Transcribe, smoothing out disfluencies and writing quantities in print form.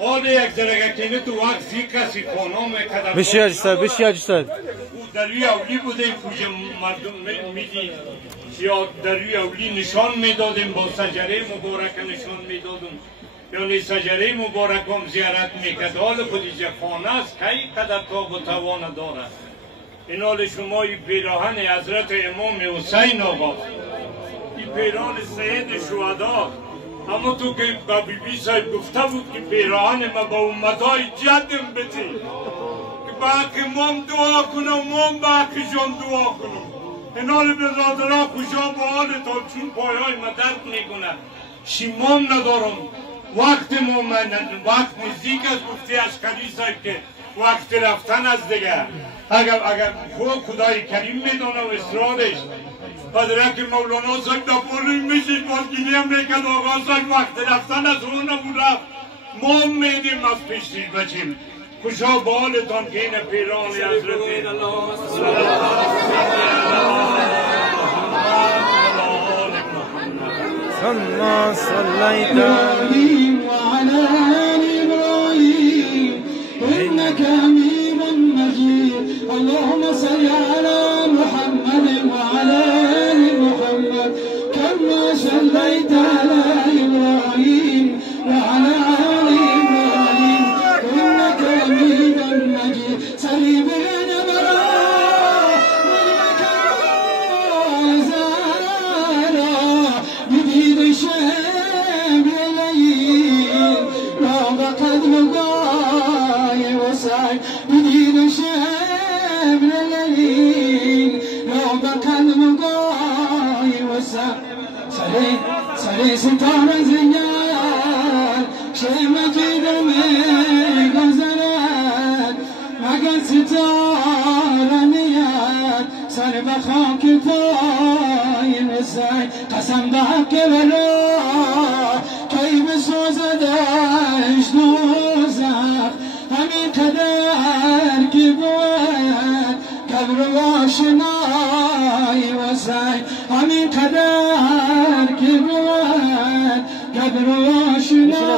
آل یک درگه کنه تو وقت زی کسی خانم کدر بشی حاجی صاحب بشی حاجی صاحب دروی اولی بودیم کجا مردم میدی یا دروی اولی نشان میدادیم با سجره مبارک نشان میدادیم یعنی سجره مبارک هم زیارت میکرد حال خودیجه خانه است که قدر تاب و توان دارد این حال شما پیراهن حضرت امام حسین آقا این پیراهن سید شهدا اما تو که با بیبی صاحب گفته بود که پیراهن ما با امتهای جدم بده که با امام دعا کنم امام با جان دعا کنم این حال برادرها کجا با حال تا چون پایهای ما درد میکنه شیمان ندارم وقت وقت نزدیک است گفتی اشکری صاحب که وقت رفتن از دیگه اگر خدای کریم میدونه و اصرارش حضرت مولانا صاحب دفعالی میشه بازگیری هم میکرد آقا صاحب وقت رفتن از اون نمون رفت ما هم میدیم از پیشتیر بچیم خوشا با حالتان که این پیران حضرت صلی صلیت وعلى آل إبراهيم إنك حميد مجيد اللهم صل على محمد وعلى آل محمد كما صليت على إبراهيم وعلى آل إبراهيم إنك حميد مجيد صلي بنا براء ولك زارا بديد الشام الليل رغم قدم الضاي وسعي بديد الشام الليل رغم قدم الضاي وسعي سري ستار زيان شيء مجيد من غزلات مقل ستار مياد سر بخاك پای نسای قسم به حق ولا کی بسوزدش دوزخ همین قدر که بود قبر و آشنای وسای همین قدر که بود قبر و آشنای